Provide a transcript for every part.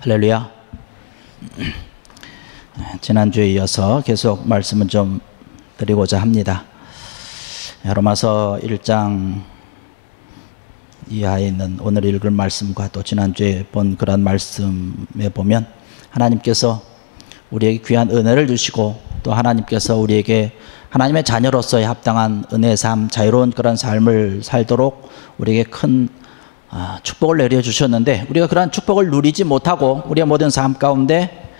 할렐루야. 지난주에 이어서 계속 말씀을 좀 드리고자 합니다. 로마서 1장 이하에 있는 오늘 읽을 말씀과 또 지난주에 본 그런 말씀에 보면 하나님께서 우리에게 귀한 은혜를 주시고 또 하나님께서 우리에게 하나님의 자녀로서의 합당한 은혜의 삶, 자유로운 그런 삶을 살도록 우리에게 큰 축복을 내려주셨는데, 우리가 그러한 축복을 누리지 못하고 우리의 모든 삶 가운데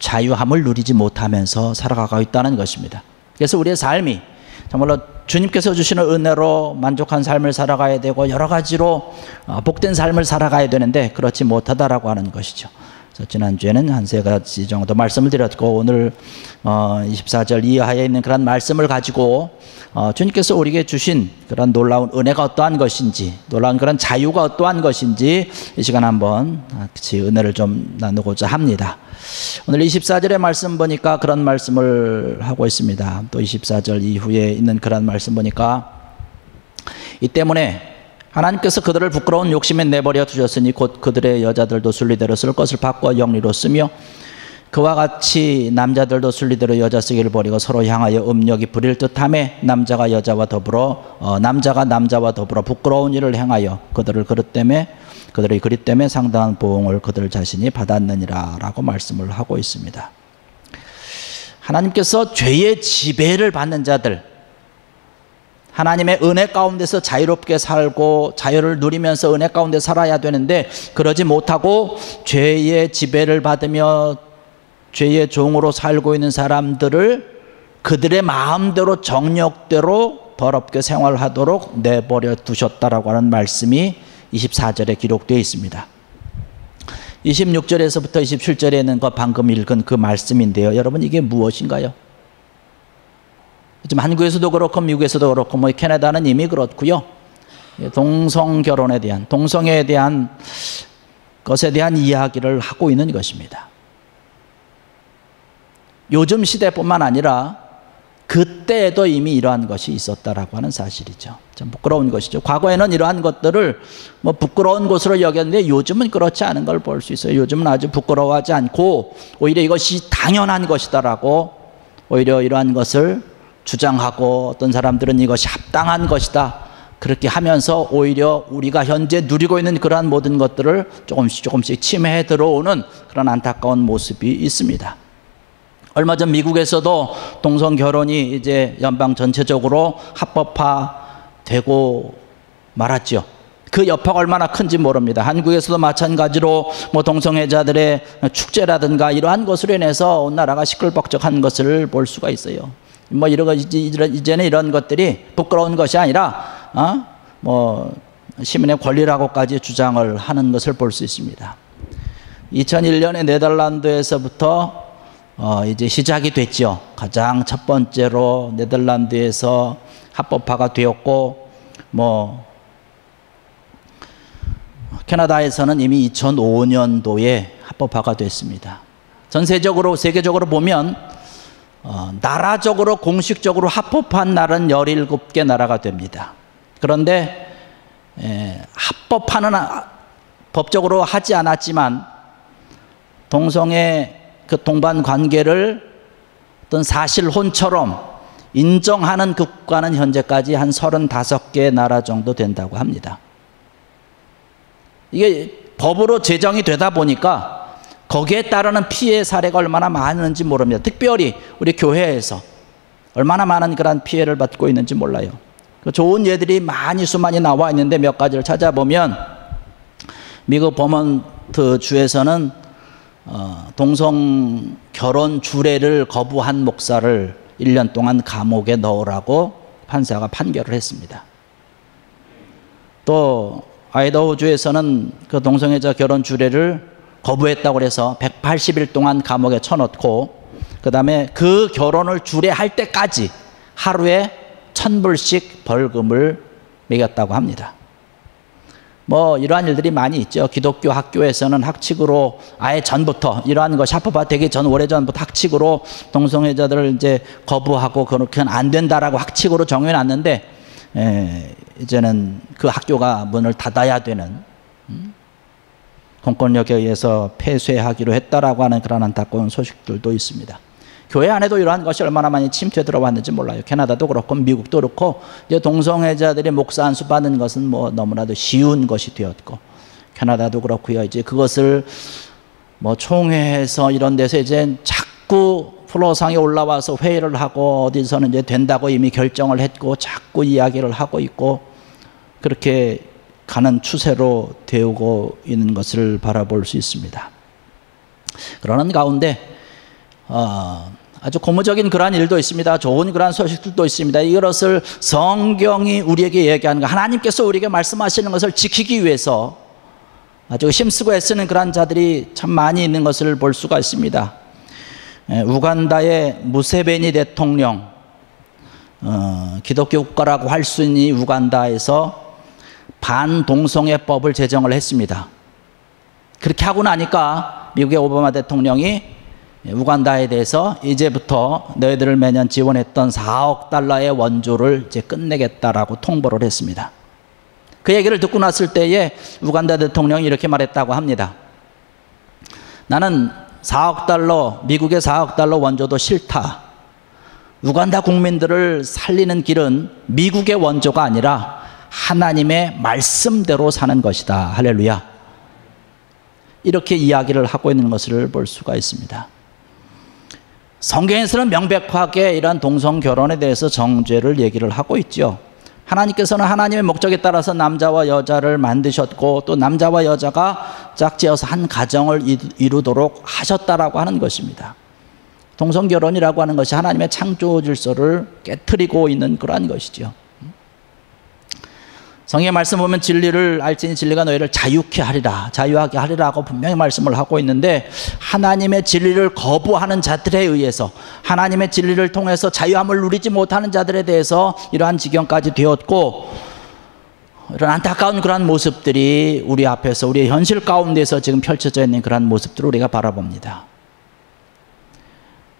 자유함을 누리지 못하면서 살아가고 있다는 것입니다. 그래서 우리의 삶이 정말로 주님께서 주시는 은혜로 만족한 삶을 살아가야 되고 여러 가지로 복된 삶을 살아가야 되는데 그렇지 못하다라고 하는 것이죠. 그래서 지난주에는 한 세 가지 정도 말씀을 드렸고, 오늘 24절 이하에 있는 그런 말씀을 가지고 주님께서 우리에게 주신 그런 놀라운 은혜가 어떠한 것인지, 놀라운 그런 자유가 어떠한 것인지 이 시간 한번 같이 은혜를 좀 나누고자 합니다. 오늘 24절의 말씀 보니까 그런 말씀을 하고 있습니다. 또 24절 이후에 있는 그런 말씀 보니까, 이 때문에 하나님께서 그들을 부끄러운 욕심에 내버려 두셨으니 곧 그들의 여자들도 순리대로 쓸 것을 바꿔 영리로 쓰며 그와 같이 남자들도 순리대로 여자 쓰기를 버리고 서로 향하여 음욕이 부릴 듯하며 남자가 남자와 더불어 부끄러운 일을 행하여 그들이 그릇 때문에 상당한 보응을 그들 자신이 받았느니라 라고 말씀을 하고 있습니다. 하나님께서 죄의 지배를 받는 자들, 하나님의 은혜 가운데서 자유롭게 살고 자유를 누리면서 은혜 가운데 살아야 되는데 그러지 못하고 죄의 지배를 받으며 죄의 종으로 살고 있는 사람들을 그들의 마음대로 정욕대로 더럽게 생활하도록 내버려 두셨다라고 하는 말씀이 24절에 기록되어 있습니다. 26절에서부터 27절에 있는 거 방금 읽은 그 말씀인데요. 여러분, 이게 무엇인가요? 지금 한국에서도 그렇고 미국에서도 그렇고 뭐 캐나다는 이미 그렇고요. 동성 결혼에 대한, 동성애에 대한 것에 대한 이야기를 하고 있는 것입니다. 요즘 시대뿐만 아니라 그때에도 이미 이러한 것이 있었다라고 하는 사실이죠. 참 부끄러운 것이죠. 과거에는 이러한 것들을 뭐 부끄러운 것으로 여겼는데 요즘은 그렇지 않은 걸 볼 수 있어요. 요즘은 아주 부끄러워하지 않고 오히려 이것이 당연한 것이다라고 오히려 이러한 것을 주장하고, 어떤 사람들은 이것이 합당한 것이다 그렇게 하면서 오히려 우리가 현재 누리고 있는 그러한 모든 것들을 조금씩 침해해 들어오는 그런 안타까운 모습이 있습니다. 얼마 전 미국에서도 동성 결혼이 이제 연방 전체적으로 합법화되고 말았죠. 그 여파가 얼마나 큰지 모릅니다. 한국에서도 마찬가지로 뭐 동성애자들의 축제라든가 이러한 것으로 인해서 온 나라가 시끌벅적한 것을 볼 수가 있어요. 뭐 이제는 이런 것들이 부끄러운 것이 아니라 뭐 시민의 권리라고까지 주장을 하는 것을 볼 수 있습니다. 2001년에 네덜란드에서부터 이제 시작이 됐죠. 가장 첫 번째로 네덜란드에서 합법화가 되었고, 뭐 캐나다에서는 이미 2005년도에 합법화가 됐습니다. 전세적으로 세계적으로 보면 나라적으로 공식적으로 합법한 나라는 17개 나라가 됩니다. 그런데 합법화는 법적으로 하지 않았지만 동성애 그 동반 관계를 어떤 사실혼처럼 인정하는 국가는 현재까지 한 35개 나라 정도 된다고 합니다. 이게 법으로 제정이 되다 보니까 거기에 따르는 피해 사례가 얼마나 많은지 모릅니다. 특별히 우리 교회에서 얼마나 많은 그런 피해를 받고 있는지 몰라요. 좋은 예들이 수많이 나와 있는데 몇 가지를 찾아보면, 미국 버몬트 주에서는 동성 결혼 주례를 거부한 목사를 1년 동안 감옥에 넣으라고 판사가 판결을 했습니다. 또 아이다호주에서는 그 동성애자 결혼 주례를 거부했다고 해서 180일 동안 감옥에 쳐넣고, 그 다음에 그 결혼을 주례할 때까지 하루에 1,000불씩 벌금을 매겼다고 합니다. 뭐 이러한 일들이 많이 있죠. 기독교 학교에서는 학칙으로 아예 전부터 이러한 것이 합법화되기 전 오래전부터 학칙으로 동성애자들을 이제 거부하고 그렇게는 안 된다라고 학칙으로 정해놨는데, 이제는 그 학교가 문을 닫아야 되는 공권력에 의해서 폐쇄하기로 했다라고 하는 그런 안타까운 소식들도 있습니다. 교회 안에도 이러한 것이 얼마나 많이 침투해 들어왔는지 몰라요. 캐나다도 그렇고 미국도 그렇고 이제 동성애자들이 목사 안수 받는 것은 뭐 너무나도 쉬운 것이 되었고, 캐나다도 그렇고요. 이제 그것을 뭐 총회에서 이런 데서 이제 자꾸 플로상에 올라와서 회의를 하고 어디서는 이제 된다고 이미 결정을 했고 자꾸 이야기를 하고 있고, 그렇게 가는 추세로 되고 있는 것을 바라볼 수 있습니다. 그러는 가운데 아주 고무적인 그러한 일도 있습니다. 좋은 그러한 소식들도 있습니다. 이것을 성경이 우리에게 얘기하는 것, 하나님께서 우리에게 말씀하시는 것을 지키기 위해서 아주 힘쓰고 애쓰는 그러한 자들이 참 많이 있는 것을 볼 수가 있습니다. 우간다의 무세베니 대통령, 기독교 국가라고 할 수 있는 우간다에서 반동성애법을 제정을 했습니다. 그렇게 하고 나니까 미국의 오바마 대통령이 우간다에 대해서 이제부터 너희들을 매년 지원했던 4억 달러의 원조를 이제 끝내겠다라고 통보를 했습니다. 그 얘기를 듣고 났을 때에 우간다 대통령이 이렇게 말했다고 합니다. 나는 4억 달러, 미국의 4억 달러 원조도 싫다. 우간다 국민들을 살리는 길은 미국의 원조가 아니라 하나님의 말씀대로 사는 것이다. 할렐루야. 이렇게 이야기를 하고 있는 것을 볼 수가 있습니다. 성경에서는 명백하게 이러한 동성 결혼에 대해서 정죄를 얘기를 하고 있죠. 하나님께서는 하나님의 목적에 따라서 남자와 여자를 만드셨고 또 남자와 여자가 짝지어서 한 가정을 이루도록 하셨다라고 하는 것입니다. 동성 결혼이라고 하는 것이 하나님의 창조 질서를 깨트리고 있는 그러한 것이죠. 성경의 말씀 보면 진리를 알지니 진리가 너희를 자유케 하리라, 자유하게 하리라고 분명히 말씀을 하고 있는데, 하나님의 진리를 거부하는 자들에 의해서, 하나님의 진리를 통해서 자유함을 누리지 못하는 자들에 대해서 이러한 지경까지 되었고, 이런 안타까운 그러한 모습들이 우리 앞에서, 우리의 현실 가운데서 지금 펼쳐져 있는 그러한 모습들을 우리가 바라봅니다.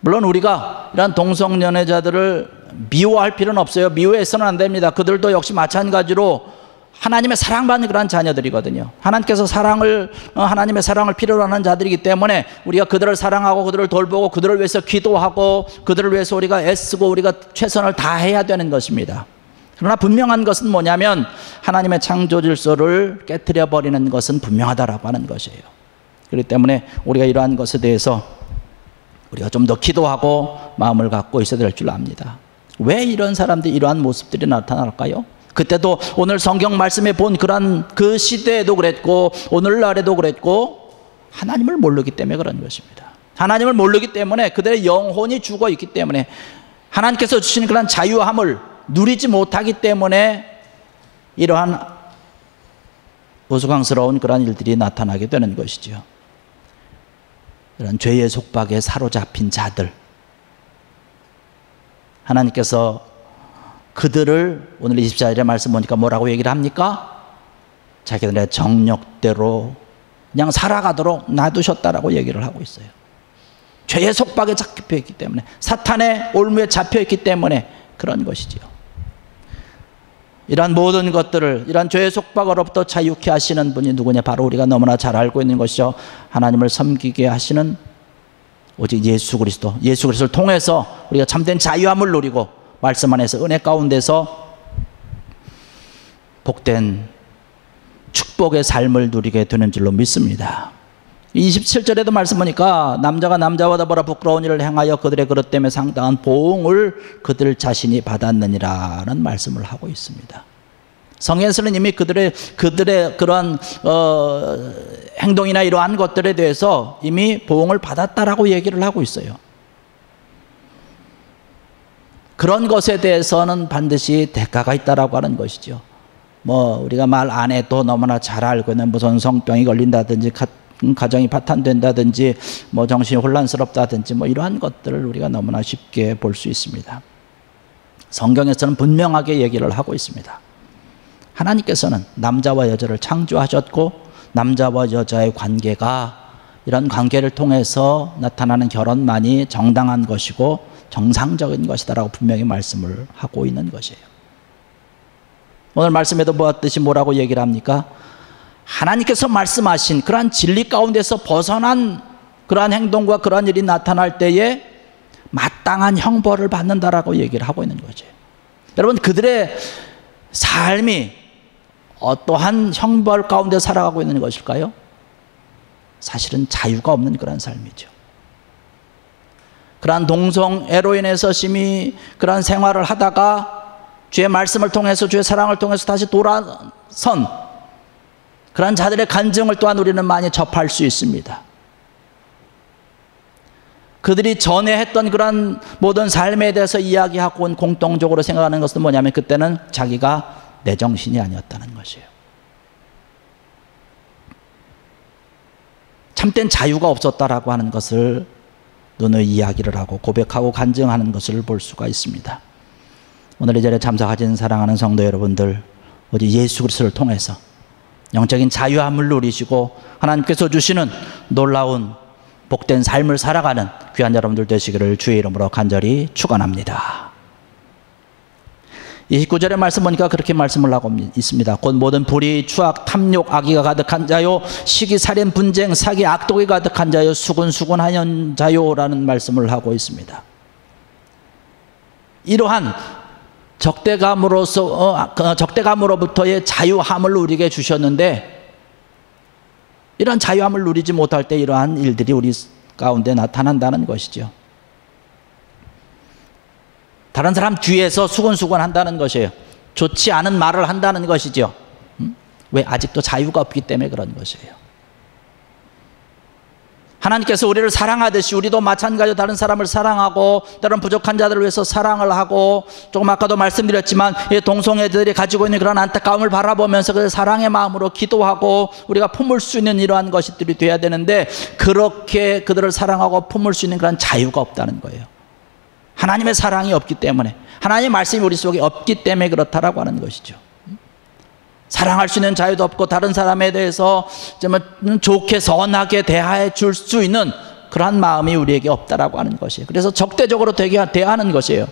물론 우리가 이런 동성연애자들을 미워할 필요는 없어요. 미워해서는 안 됩니다. 그들도 역시 마찬가지로 하나님의 사랑받는 그런 자녀들이거든요. 하나님께서 하나님의 사랑을 필요로 하는 자들이기 때문에 우리가 그들을 사랑하고 그들을 돌보고 그들을 위해서 기도하고 그들을 위해서 우리가 애쓰고 우리가 최선을 다해야 되는 것입니다. 그러나 분명한 것은 뭐냐면 하나님의 창조 질서를 깨트려 버리는 것은 분명하다라고 하는 것이에요. 그렇기 때문에 우리가 이러한 것에 대해서 우리가 좀 더 기도하고 마음을 갖고 있어야 될 줄 압니다. 왜 이런 사람들이, 이러한 모습들이 나타날까요? 그때도 오늘 성경 말씀에 본 그런 그 시대에도 그랬고 오늘날에도 그랬고, 하나님을 모르기 때문에 그런 것입니다. 하나님을 모르기 때문에 그들의 영혼이 죽어 있기 때문에, 하나님께서 주시는 그런 자유함을 누리지 못하기 때문에 이러한 우스꽝스러운 그런 일들이 나타나게 되는 것이죠. 이런 죄의 속박에 사로잡힌 자들, 하나님께서 그들을 오늘 24절의 말씀 보니까 뭐라고 얘기를 합니까? 자기들의 정욕대로 그냥 살아가도록 놔두셨다라고 얘기를 하고 있어요. 죄의 속박에 잡혀있기 때문에, 사탄의 올무에 잡혀있기 때문에 그런 것이지요. 이러한 모든 것들을, 이러한 죄의 속박으로부터 자유케 하시는 분이 누구냐? 바로 우리가 너무나 잘 알고 있는 것이죠. 하나님을 섬기게 하시는 오직 예수 그리스도, 예수 그리스도를 통해서 우리가 참된 자유함을 누리고 말씀 안에서 은혜 가운데서 복된 축복의 삶을 누리게 되는 줄로 믿습니다. 27절에도 말씀 보니까 남자가 남자와 더불어 부끄러운 일을 행하여 그들의 그릇 때문에 상당한 보응을 그들 자신이 받았느니라는 말씀을 하고 있습니다. 성경에서는 이미 그들의 그러한 행동이나 이러한 것들에 대해서 이미 보응을 받았다라고 얘기를 하고 있어요. 그런 것에 대해서는 반드시 대가가 있다라고 하는 것이죠. 뭐 우리가 말 안 해도 너무나 잘 알고 있는 무슨 성병이 걸린다든지 가정이 파탄된다든지 뭐 정신이 혼란스럽다든지 뭐 이러한 것들을 우리가 너무나 쉽게 볼 수 있습니다. 성경에서는 분명하게 얘기를 하고 있습니다. 하나님께서는 남자와 여자를 창조하셨고 남자와 여자의 관계가, 이런 관계를 통해서 나타나는 결혼만이 정당한 것이고 정상적인 것이다라고 분명히 말씀을 하고 있는 것이에요. 오늘 말씀에도 보았듯이 뭐라고 얘기를 합니까? 하나님께서 말씀하신 그러한 진리 가운데서 벗어난 그러한 행동과 그러한 일이 나타날 때에 마땅한 형벌을 받는다라고 얘기를 하고 있는 거죠. 여러분, 그들의 삶이 어떠한 형벌 가운데 살아가고 있는 것일까요? 사실은 자유가 없는 그런 삶이죠. 그러한 동성애로 인해서 심히 그러한 생활을 하다가 주의 말씀을 통해서, 주의 사랑을 통해서 다시 돌아선 그러한 자들의 간증을 또한 우리는 많이 접할 수 있습니다. 그들이 전에 했던 그런 모든 삶에 대해서 이야기하고 온 공통적으로 생각하는 것은 뭐냐면, 그때는 자기가 내 정신이 아니었다는 것이에요. 참된 자유가 없었다라고 하는 것을 눈의 이야기를 하고 고백하고 간증하는 것을 볼 수가 있습니다. 오늘 이 자리에 참석하신 사랑하는 성도 여러분들, 오직 예수 그리스도를 통해서 영적인 자유함을 누리시고 하나님께서 주시는 놀라운 복된 삶을 살아가는 귀한 여러분들 되시기를 주의 이름으로 간절히 축원합니다. 29절의 말씀 보니까 그렇게 말씀을 하고 있습니다. 곧 모든 불의, 추악, 탐욕, 악의가 가득한 자요, 시기, 살인, 분쟁, 사기, 악독이 가득한 자요, 수군수군하는 자요라는 말씀을 하고 있습니다. 이러한 적대감으로부터의 자유함을 우리에게 주셨는데, 이러한 자유함을 누리지 못할 때 이러한 일들이 우리 가운데 나타난다는 것이죠. 다른 사람 뒤에서 수근수근 한다는 것이에요. 좋지 않은 말을 한다는 것이죠. 왜? 아직도 자유가 없기 때문에 그런 것이에요. 하나님께서 우리를 사랑하듯이 우리도 마찬가지로 다른 사람을 사랑하고, 다른 부족한 자들을 위해서 사랑을 하고, 조금 아까도 말씀드렸지만 동성애들이 가지고 있는 그런 안타까움을 바라보면서 그 사랑의 마음으로 기도하고 우리가 품을 수 있는 이러한 것들이 돼야 되는데, 그렇게 그들을 사랑하고 품을 수 있는 그런 자유가 없다는 거예요. 하나님의 사랑이 없기 때문에, 하나님의 말씀이 우리 속에 없기 때문에 그렇다라고 하는 것이죠. 사랑할 수 있는 자유도 없고, 다른 사람에 대해서 좋게 선하게 대해 줄 수 있는 그러한 마음이 우리에게 없다라고 하는 것이에요. 그래서 적대적으로 대하는 것이에요.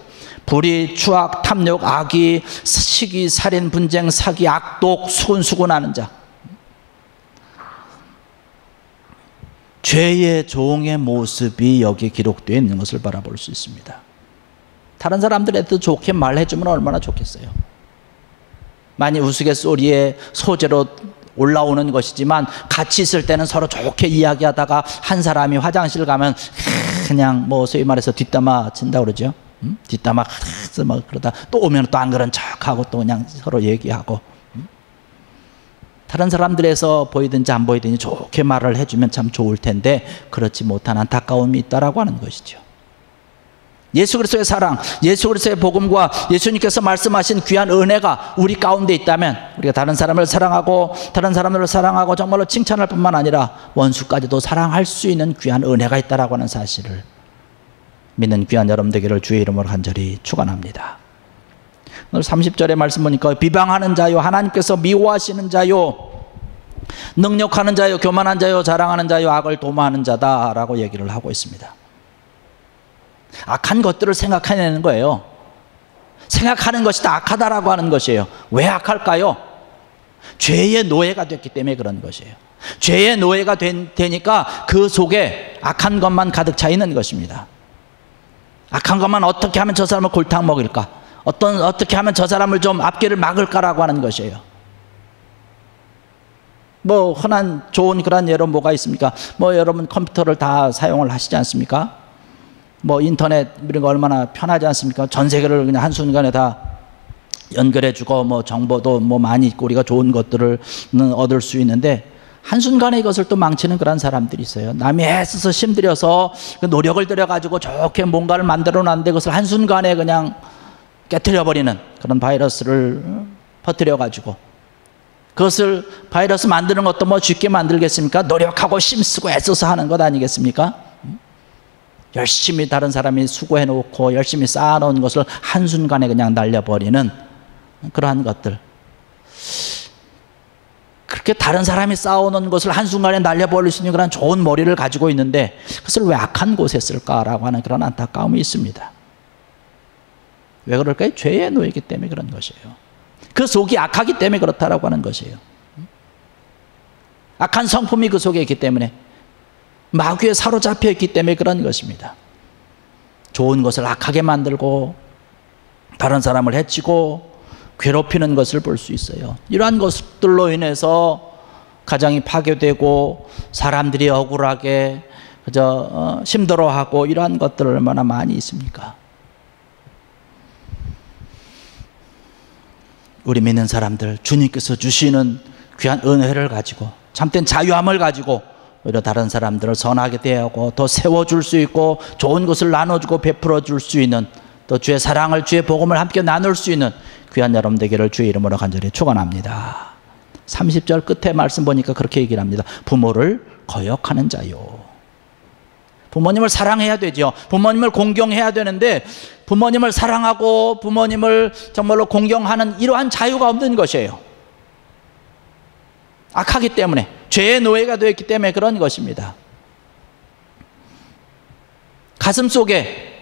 불의, 추악, 탐욕, 악의, 시기, 살인, 분쟁, 사기, 악독, 수군수군하는 자, 죄의 종의 모습이 여기에 기록되어 있는 것을 바라볼 수 있습니다. 다른 사람들한테 좋게 말해주면 얼마나 좋겠어요. 많이 우스갯소리의 소재로 올라오는 것이지만, 같이 있을 때는 서로 좋게 이야기하다가 한 사람이 화장실 가면 그냥 소위 말해서 뒷담화 친다고 그러죠. 뒷담화 그러다 또 오면 또 안 그런 척하고 또 그냥 서로 얘기하고, 다른 사람들에서 보이든지 안 보이든지 좋게 말을 해주면 참 좋을 텐데, 그렇지 못한 안타까움이 있다라고 하는 것이죠. 예수 그리스도의 사랑, 예수 그리스도의 복음과 예수님께서 말씀하신 귀한 은혜가 우리 가운데 있다면, 우리가 다른 사람을 사랑하고 다른 사람들을 사랑하고 정말로 칭찬할 뿐만 아니라 원수까지도 사랑할 수 있는 귀한 은혜가 있다라고 하는 사실을 믿는 귀한 여러분 되기를 주의 이름으로 간절히 축원합니다. 오늘 30절의 말씀 보니까 비방하는 자요, 하나님께서 미워하시는 자요, 능력하는 자요, 교만한 자요, 자랑하는 자요, 악을 도모하는 자다라고 얘기를 하고 있습니다. 악한 것들을 생각해내는 거예요. 생각하는 것이 다 악하다라고 하는 것이에요. 왜 악할까요? 죄의 노예가 됐기 때문에 그런 것이에요. 죄의 노예가 되니까 그 속에 악한 것만 가득 차 있는 것입니다. 악한 것만 어떻게 하면 저 사람을 골탕 먹일까? 어떻게 하면 저 사람을 좀 앞길을 막을까라고 하는 것이에요. 흔한 좋은 그런 예로 뭐가 있습니까? 여러분 컴퓨터를 다 사용을 하시지 않습니까? 인터넷 이런 거 얼마나 편하지 않습니까? 전 세계를 그냥 한순간에 다 연결해주고 정보도 많이 있고 우리가 좋은 것들을 얻을 수 있는데, 한순간에 이것을 또 망치는 그런 사람들이 있어요. 남이 애써서 힘들여서 그 노력을 들여가지고 좋게 뭔가를 만들어 놨는데 그것을 한순간에 그냥 깨트려버리는 그런 바이러스를 퍼뜨려가지고, 그것을 바이러스 만드는 것도 쉽게 만들겠습니까? 노력하고 힘쓰고 애써서 하는 것 아니겠습니까? 열심히 다른 사람이 수고해놓고 열심히 쌓아놓은 것을 한순간에 그냥 날려버리는 그러한 것들, 그렇게 다른 사람이 쌓아놓은 것을 한순간에 날려버릴 수 있는 그런 좋은 머리를 가지고 있는데, 그것을 왜 악한 곳에 쓸까라고 하는 그런 안타까움이 있습니다. 왜 그럴까요? 죄의 노예이기 때문에 그런 것이에요. 그 속이 악하기 때문에 그렇다라고 하는 것이에요. 악한 성품이 그 속에 있기 때문에, 마귀에 사로잡혀 있기 때문에 그런 것입니다. 좋은 것을 악하게 만들고 다른 사람을 해치고 괴롭히는 것을 볼 수 있어요. 이러한 것들로 인해서 가정이 파괴되고 사람들이 억울하게 그저 힘들어하고 이러한 것들 얼마나 많이 있습니까? 우리 믿는 사람들, 주님께서 주시는 귀한 은혜를 가지고 참된 자유함을 가지고 오히려 다른 사람들을 선하게 대하고 더 세워줄 수 있고 좋은 것을 나눠주고 베풀어 줄 수 있는, 또 주의 사랑을, 주의 복음을 함께 나눌 수 있는 귀한 여러분 되기를 주의 이름으로 간절히 축원합니다. 30절 끝에 말씀 보니까 그렇게 얘기를 합니다. 부모를 거역하는 자요. 부모님을 사랑해야 되죠. 부모님을 공경해야 되는데 부모님을 사랑하고 부모님을 정말로 공경하는 이러한 자유가 없는 것이에요. 악하기 때문에, 죄의 노예가 되었기 때문에 그런 것입니다. 가슴 속에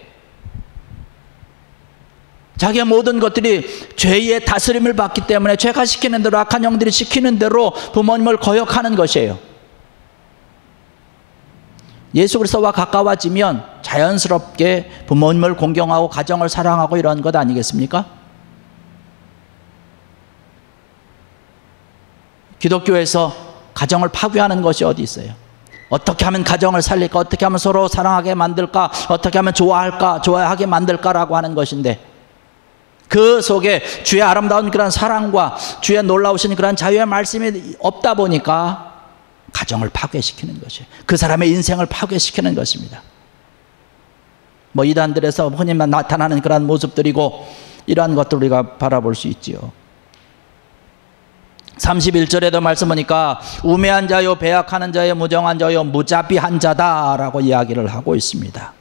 자기의 모든 것들이 죄의 다스림을 받기 때문에 죄가 시키는 대로, 악한 영들이 시키는 대로 부모님을 거역하는 것이에요. 예수 그리스도와 가까워지면 자연스럽게 부모님을 공경하고 가정을 사랑하고 이런 것 아니겠습니까? 기독교에서 가정을 파괴하는 것이 어디 있어요? 어떻게 하면 가정을 살릴까? 어떻게 하면 서로 사랑하게 만들까? 어떻게 하면 좋아할까? 좋아하게 만들까라고 하는 것인데, 그 속에 주의 아름다운 그런 사랑과 주의 놀라우신 그런 자유의 말씀이 없다 보니까 가정을 파괴시키는 것이에요. 그 사람의 인생을 파괴시키는 것입니다. 뭐 이단들에서 흔히 나타나는 그런 모습들이고 이러한 것들 우리가 바라볼 수 있지요. 31절에도 말씀 보니까 우매한 자요, 배약하는 자요, 무정한 자요, 무자비한 자다라고 이야기를 하고 있습니다.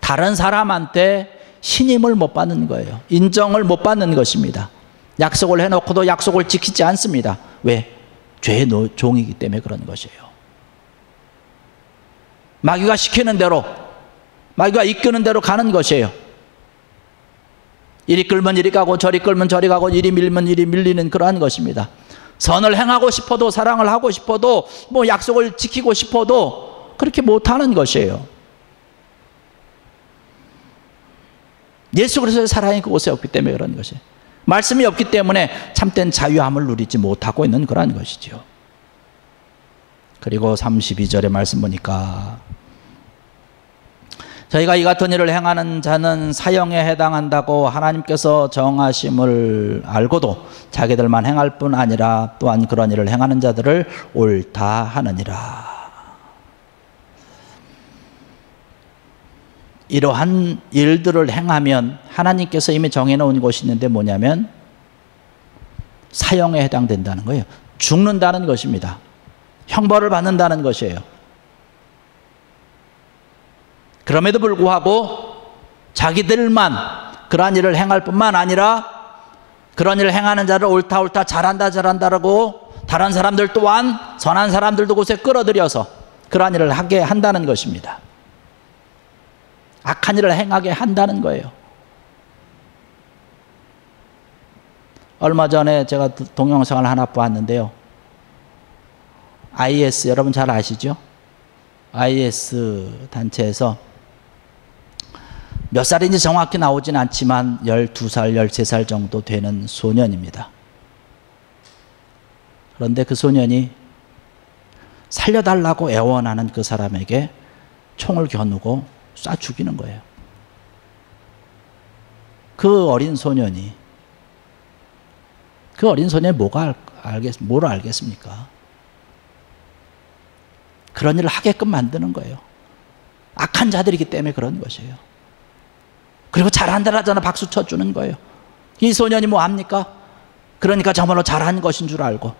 다른 사람한테 신임을 못 받는 거예요. 인정을 못 받는 것입니다. 약속을 해놓고도 약속을 지키지 않습니다. 왜? 죄의 종이기 때문에 그런 것이에요. 마귀가 시키는 대로, 마귀가 이끄는 대로 가는 것이에요. 이리 끌면 이리 가고 저리 끌면 저리 가고 이리 밀면 이리 밀리는 그러한 것입니다. 선을 행하고 싶어도, 사랑을 하고 싶어도, 뭐 약속을 지키고 싶어도 그렇게 못하는 것이에요. 예수 그리스도의 사랑이 그곳에 없기 때문에 그런 것이에요. 말씀이 없기 때문에 참된 자유함을 누리지 못하고 있는 그러한 것이죠. 그리고 32절의 말씀 보니까 저희가 이 같은 일을 행하는 자는 사형에 해당한다고 하나님께서 정하심을 알고도 자기들만 행할 뿐 아니라 또한 그런 일을 행하는 자들을 옳다 하느니라. 이러한 일들을 행하면 하나님께서 이미 정해놓은 것이 있는데 뭐냐면 사형에 해당된다는 거예요. 죽는다는 것입니다. 형벌을 받는다는 것이에요. 그럼에도 불구하고 자기들만 그러한 일을 행할 뿐만 아니라 그런 일을 행하는 자를 옳다 옳다 잘한다 잘한다라고 다른 사람들 또한 선한 사람들도 곳에 끌어들여서 그러한 일을 하게 한다는 것입니다. 악한 일을 행하게 한다는 거예요. 얼마 전에 제가 동영상을 하나 보았는데요. IS 여러분 잘 아시죠? IS 단체에서 몇 살인지 정확히 나오진 않지만 12살, 13살 정도 되는 소년입니다. 그런데 그 소년이 살려달라고 애원하는 그 사람에게 총을 겨누고 쏴 죽이는 거예요. 그 어린 소년이 뭘 알겠습니까? 그런 일을 하게끔 만드는 거예요. 악한 자들이기 때문에 그런 것이에요. 그리고 잘한다라잖아 박수 쳐주는 거예요. 이 소년이 뭐 합니까? 그러니까 정말로 잘한 것인 줄 알고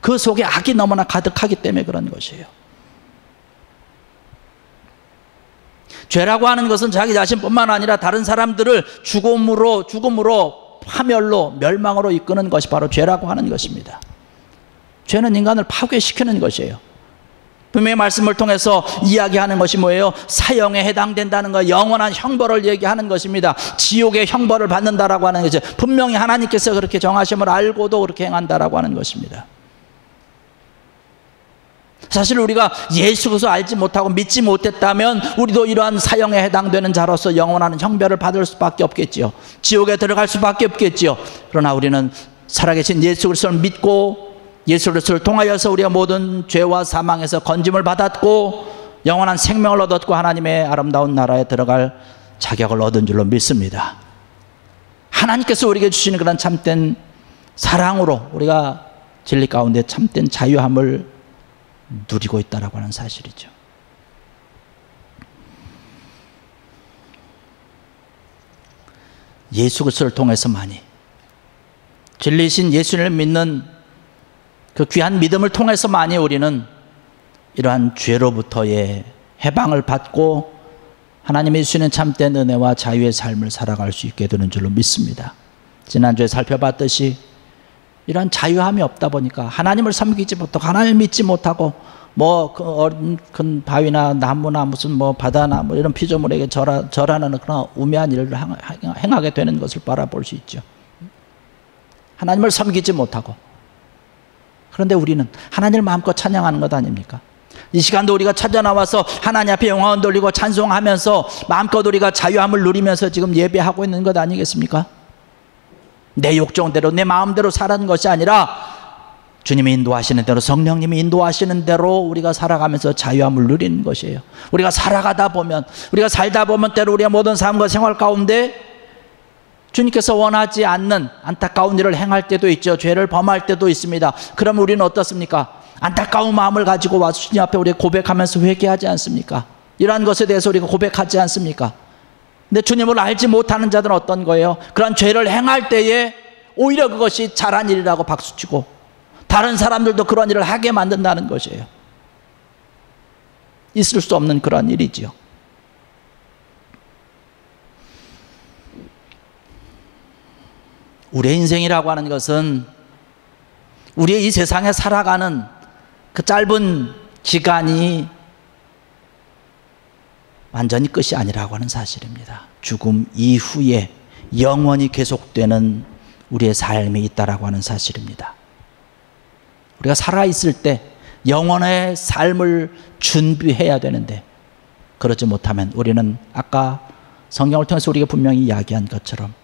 그 속에 악이 너무나 가득하기 때문에 그런 것이에요. 죄라고 하는 것은 자기 자신뿐만 아니라 다른 사람들을 죽음으로 파멸로 멸망으로 이끄는 것이 바로 죄라고 하는 것입니다. 죄는 인간을 파괴시키는 것이에요. 분명히 말씀을 통해서 이야기하는 것이 뭐예요? 사형에 해당된다는 것, 영원한 형벌을 얘기하는 것입니다. 지옥의 형벌을 받는다라고 하는 것이죠. 분명히 하나님께서 그렇게 정하심을 알고도 그렇게 행한다라고 하는 것입니다. 사실 우리가 예수 그리스도 알지 못하고 믿지 못했다면 우리도 이러한 사형에 해당되는 자로서 영원한 형벌을 받을 수밖에 없겠지요. 지옥에 들어갈 수밖에 없겠지요. 그러나 우리는 살아계신 예수 그리스도를 믿고 예수 그리스도를 통하여서 우리가 모든 죄와 사망에서 건짐을 받았고 영원한 생명을 얻었고 하나님의 아름다운 나라에 들어갈 자격을 얻은 줄로 믿습니다. 하나님께서 우리에게 주시는 그런 참된 사랑으로 우리가 진리 가운데 참된 자유함을 누리고 있다라고 하는 사실이죠. 예수 그리스도를 통해서만이, 진리신 예수님을 믿는 그 귀한 믿음을 통해서만이 우리는 이러한 죄로부터의 해방을 받고 하나님이 주시는 참된 은혜와 자유의 삶을 살아갈 수 있게 되는 줄로 믿습니다. 지난주에 살펴봤듯이 이런 자유함이 없다 보니까 하나님을 섬기지 못하고 하나님을 믿지 못하고 큰 바위나 나무나 무슨 바다나 이런 피조물에게 절하는 그런 우매한 일을 행하게 되는 것을 바라볼 수 있죠. 하나님을 섬기지 못하고. 그런데 우리는 하나님을 마음껏 찬양하는 것 아닙니까? 이 시간도 우리가 찾아 나와서 하나님 앞에 영광을 돌리고 찬송하면서 마음껏 우리가 자유함을 누리면서 지금 예배하고 있는 것 아니겠습니까? 내 욕정대로 내 마음대로 살아가는 것이 아니라 주님이 인도하시는 대로, 성령님이 인도하시는 대로 우리가 살아가면서 자유함을 누리는 것이에요. 우리가 살다 보면 때로 우리가 모든 삶과 생활 가운데 주님께서 원하지 않는 안타까운 일을 행할 때도 있죠. 죄를 범할 때도 있습니다. 그럼 우리는 어떻습니까? 안타까운 마음을 가지고 와서 주님 앞에 우리가 고백하면서 회개하지 않습니까? 이러한 것에 대해서 우리가 고백하지 않습니까? 근데 주님을 알지 못하는 자들은 어떤 거예요? 그런 죄를 행할 때에 오히려 그것이 잘한 일이라고 박수치고 다른 사람들도 그런 일을 하게 만든다는 것이에요. 있을 수 없는 그런 일이지요. 우리의 인생이라고 하는 것은 우리의 이 세상에 살아가는 그 짧은 기간이 완전히 끝이 아니라고 하는 사실입니다. 죽음 이후에 영원히 계속되는 우리의 삶이 있다라고 하는 사실입니다. 우리가 살아있을 때 영원의 삶을 준비해야 되는데 그러지 못하면 우리는 아까 성경을 통해서 우리가 분명히 이야기한 것처럼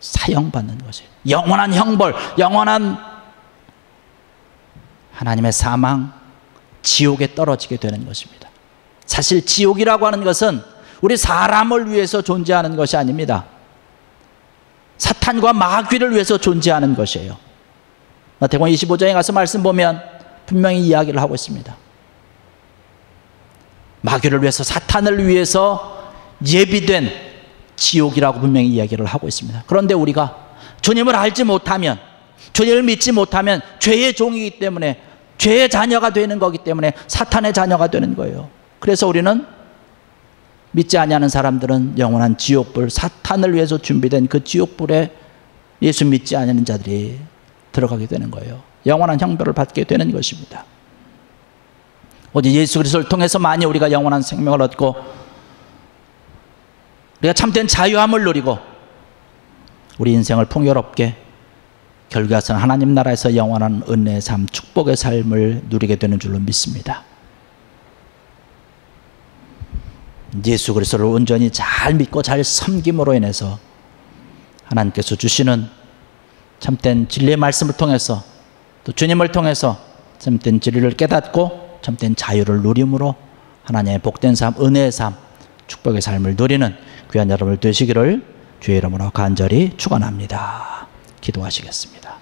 사형받는 것이에요. 영원한 형벌, 영원한 하나님의 사망, 지옥에 떨어지게 되는 것입니다. 사실 지옥이라고 하는 것은 우리 사람을 위해서 존재하는 것이 아닙니다. 사탄과 마귀를 위해서 존재하는 것이에요. 마태복음 25장에 가서 말씀 보면 분명히 이야기를 하고 있습니다. 마귀를 위해서, 사탄을 위해서 예비된 지옥이라고 분명히 이야기를 하고 있습니다. 그런데 우리가 주님을 알지 못하면, 주님을 믿지 못하면 죄의 종이기 때문에, 죄의 자녀가 되는 거기 때문에 사탄의 자녀가 되는 거예요. 그래서 우리는 믿지 아니하는 사람들은 영원한 지옥불, 사탄을 위해서 준비된 그 지옥불에 예수 믿지 아니하는 자들이 들어가게 되는 거예요. 영원한 형벌을 받게 되는 것입니다. 오직 예수 그리스도를 통해서만이 우리가 영원한 생명을 얻고 우리가 참된 자유함을 누리고 우리 인생을 풍요롭게 결국에서는 하나님 나라에서 영원한 은혜의 삶, 축복의 삶을 누리게 되는 줄로 믿습니다. 예수 그리스도를 온전히 잘 믿고 잘 섬김으로 인해서 하나님께서 주시는 참된 진리의 말씀을 통해서 또 주님을 통해서 참된 진리를 깨닫고 참된 자유를 누림으로 하나님의 복된 삶, 은혜의 삶, 축복의 삶을 누리는 귀한 여러분들 되시기를 주의 이름으로 간절히 축원합니다. 기도하시겠습니다.